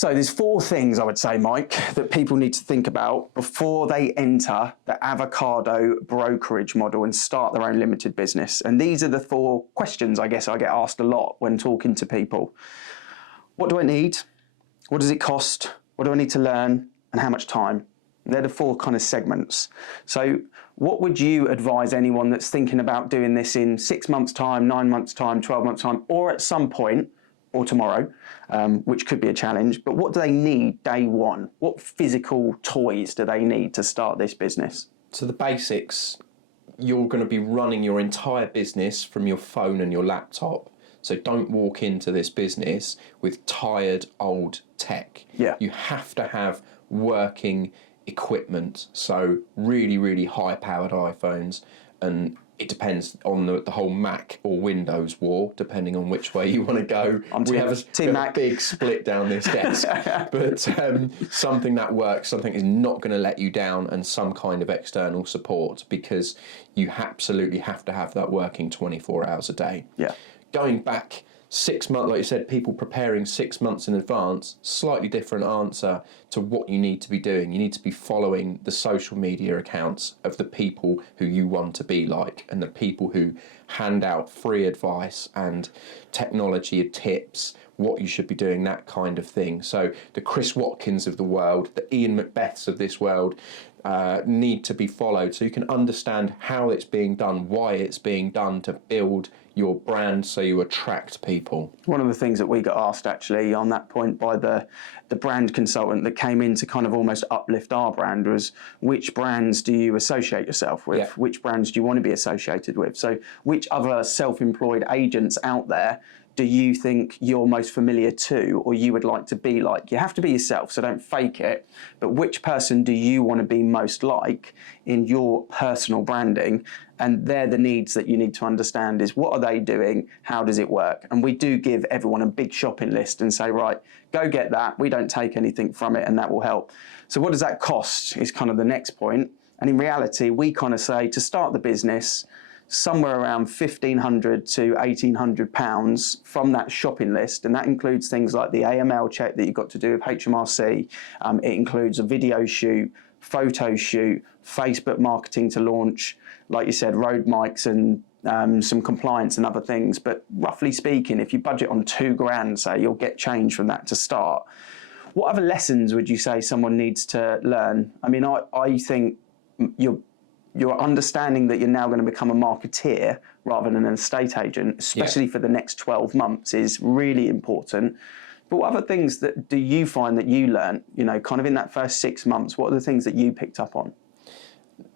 So there's four things I would say, Mike, that people need to think about before they enter the avocado brokerage model and start their own limited business. And these are the four questions I guess I get asked a lot when talking to people. What do I need? What does it cost? What do I need to learn? And how much time? They're the four kind of segments. So what would you advise anyone that's thinking about doing this in 6 months' time, 9 months' time, 12 months' time, or at some point, or tomorrow, which could be a challenge, but what do they need day one? What physical toys do they need to start this business? So the basics, you're going to be running your entire business from your phone and your laptop. So don't walk into this business with tired old tech. Yeah. You have to have working equipment. So really, really high powered iPhones, and it depends on the whole Mac or Windows war, depending on which way you want to go. We have a big split down this desk, but something that works, something is not going to let you down, and some kind of external support, because you absolutely have to have that working 24 hours a day. Yeah. Going back 6 months, like you said, people preparing 6 months in advance, slightly different answer to what you need to be doing. You need to be following the social media accounts of the people who you want to be like, and the people who hand out free advice and technology tips, what you should be doing, that kind of thing. So the Chris Watkins of the world, the Ian Macbeths of this world, need to be followed so you can understand how it's being done, why it's being done, to build your brand so you attract people. One of the things that we got asked actually on that point by the brand consultant that came in to kind of almost uplift our brand was, which brands do you associate yourself with? Yeah. Which brands do you want to be associated with? So which other self-employed agents out there do you think you're most familiar to, or you would like to be like? You have to be yourself, so don't fake it. But which person do you want to be most like in your personal branding? And they're the needs that you need to understand is, what are they doing? How does it work? And we do give everyone a big shopping list and say, right, go get that. We don't take anything from it, and that will help. So what does that cost is kind of the next point. And in reality, we kind of say to start the business, somewhere around £1,500 to £1,800 from that shopping list. And that includes things like the AML check that you've got to do with HMRC. It includes a video shoot, photo shoot, Facebook marketing to launch, like you said, road mics and some compliance and other things. But roughly speaking, if you budget on £2,000, say, you'll get change from that to start. What other lessons would you say someone needs to learn? I mean, I think you're understanding that you're now going to become a marketeer rather than an estate agent, especially for the next 12 months, is really important. But what other things that do you find that you learn, you know, kind of in that first 6 months? What are the things that you picked up on?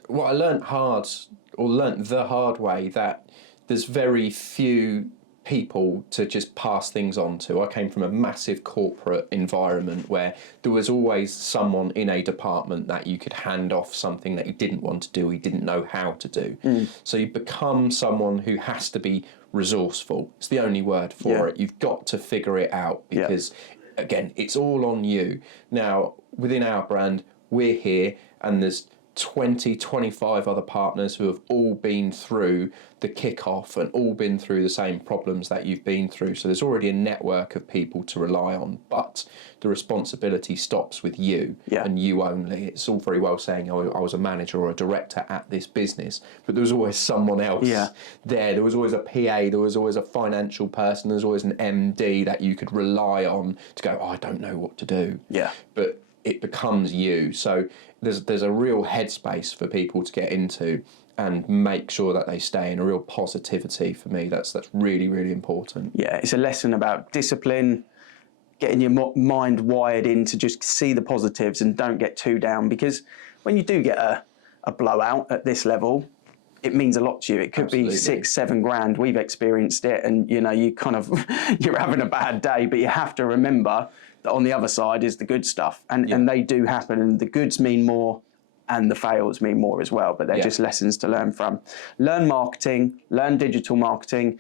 Well, I learnt the hard way that there's very few people to just pass things on to. I came from a massive corporate environment where there was always someone in a department that you could hand off something that you didn't want to do, you didn't know how to do. So you become someone who has to be resourceful. It's the only word for it. You've got to figure it out, because again, it's all on you. Now, within our brand, we're here, and there's 20, 25 other partners who have all been through the kickoff and all been through the same problems that you've been through. So there's already a network of people to rely on, but the responsibility stops with you and you only. It's all very well saying, oh, I was a manager or a director at this business, but there was always someone else there. There was always a PA, there was always a financial person, there's always an MD that you could rely on to go, oh, I don't know what to do. But it becomes you. So there's a real headspace for people to get into and make sure that they stay in a real positivity. For me, that's really, really important. Yeah, it's a lesson about discipline, getting your mind wired in to just see the positives and don't get too down, because when you do get a blowout at this level, it means a lot to you. It could be 6-7 grand. We've experienced it, and you know, you kind of you're having a bad day, but you have to remember that on the other side is the good stuff, and they do happen, and the goods mean more and the fails mean more as well, but they're just lessons to learn from. Learn marketing, learn digital marketing,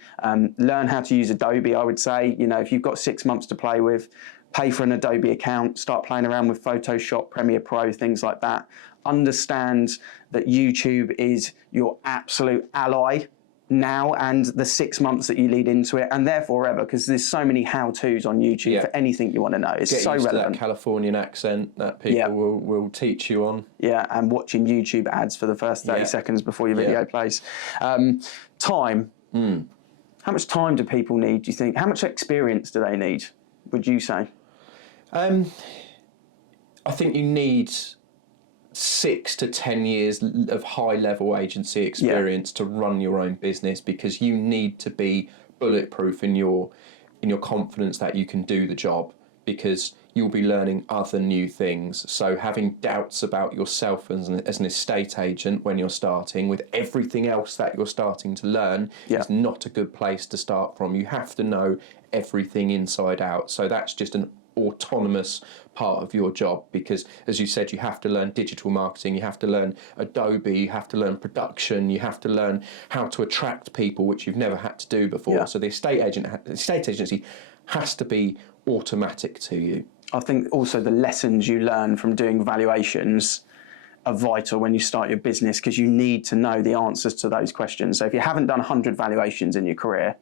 learn how to use Adobe. I would say, you know, if you've got 6 months to play with, pay for an Adobe account, start playing around with Photoshop, Premiere Pro, things like that. Understand that YouTube is your absolute ally now and the 6 months that you lead into it, and therefore ever, because there's so many how-tos on YouTube for anything you want to know. It's Get so used relevant. to that Californian accent that people will teach you on. Yeah, and watching YouTube ads for the first 30 seconds before your video plays. Time. How much time do people need, do you think? How much experience do they need, would you say? I think you need 6 to 10 years of high-level agency experience to run your own business, because you need to be bulletproof in your confidence that you can do the job, because you'll be learning other new things. So having doubts about yourself as an estate agent when you're starting with everything else that you're starting to learn is not a good place to start from. You have to know everything inside out. So that's just an autonomous part of your job, because as you said, you have to learn digital marketing, you have to learn Adobe, you have to learn production, you have to learn how to attract people, which you've never had to do before. So the estate agency has to be automatic to you. I think also the lessons you learn from doing valuations are vital when you start your business, because you need to know the answers to those questions. So if you haven't done 100 valuations in your career,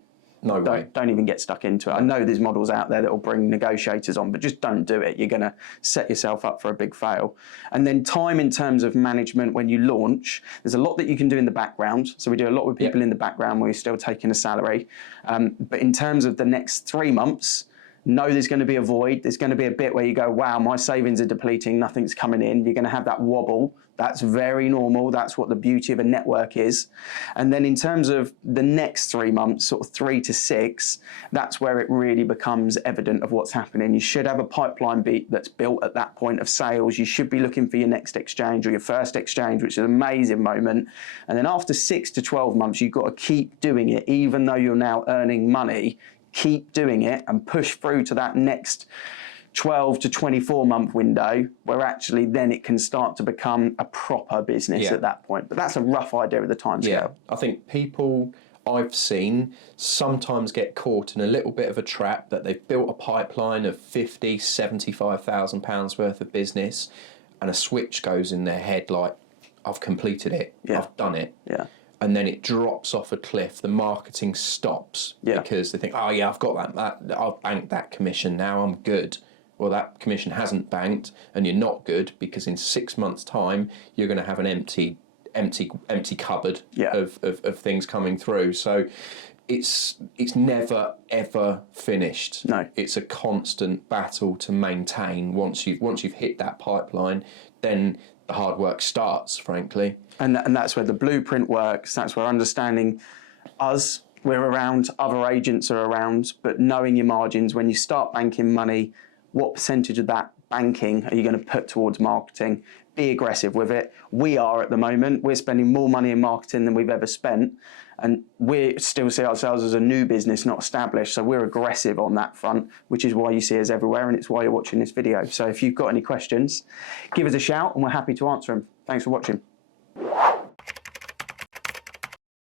don't even get stuck into it. I know there's models out there that will bring negotiators on, but just don't do it. You're going to set yourself up for a big fail. And then time in terms of management when you launch, there's a lot that you can do in the background. So we do a lot with people in the background where you're still taking a salary. But in terms of the next 3 months, know there's going to be a void. There's going to be a bit where you go, wow, my savings are depleting, nothing's coming in. You're going to have that wobble. That's very normal. That's what the beauty of a network is. And then in terms of the next 3 months, sort of 3 to 6, that's where it really becomes evident of what's happening. You should have a pipeline that's built at that point of sales. You should be looking for your next exchange or your first exchange, which is an amazing moment. And then after 6 to 12 months, you've got to keep doing it, even though you're now earning money. Keep doing it and push through to that next 12 to 24 month window, where actually then it can start to become a proper business at that point. But that's a rough idea of the timescale. Yeah, I think people I've seen sometimes get caught in a little bit of a trap that they've built a pipeline of 50, 75,000 pounds worth of business, and a switch goes in their head like, I've completed it, I've done it. And then it drops off a cliff. The marketing stops because they think, oh yeah, I've got that. I've banked that commission now. I'm good. Well, that commission hasn't banked, and you're not good, because in 6 months' time you're going to have an empty cupboard of things coming through. So it's never ever finished. No, it's a constant battle to maintain. Once you've hit that pipeline, then the hard work starts, frankly. And that's where the blueprint works. That's where understanding us, we're around, other agents are around, but knowing your margins, when you start banking money, what percentage of that banking are you going to put towards marketing? Be aggressive with it. We are at the moment. We're spending more money in marketing than we've ever spent. And we still see ourselves as a new business, not established. So we're aggressive on that front, which is why you see us everywhere, and it's why you're watching this video. So if you've got any questions, give us a shout and we're happy to answer them. Thanks for watching.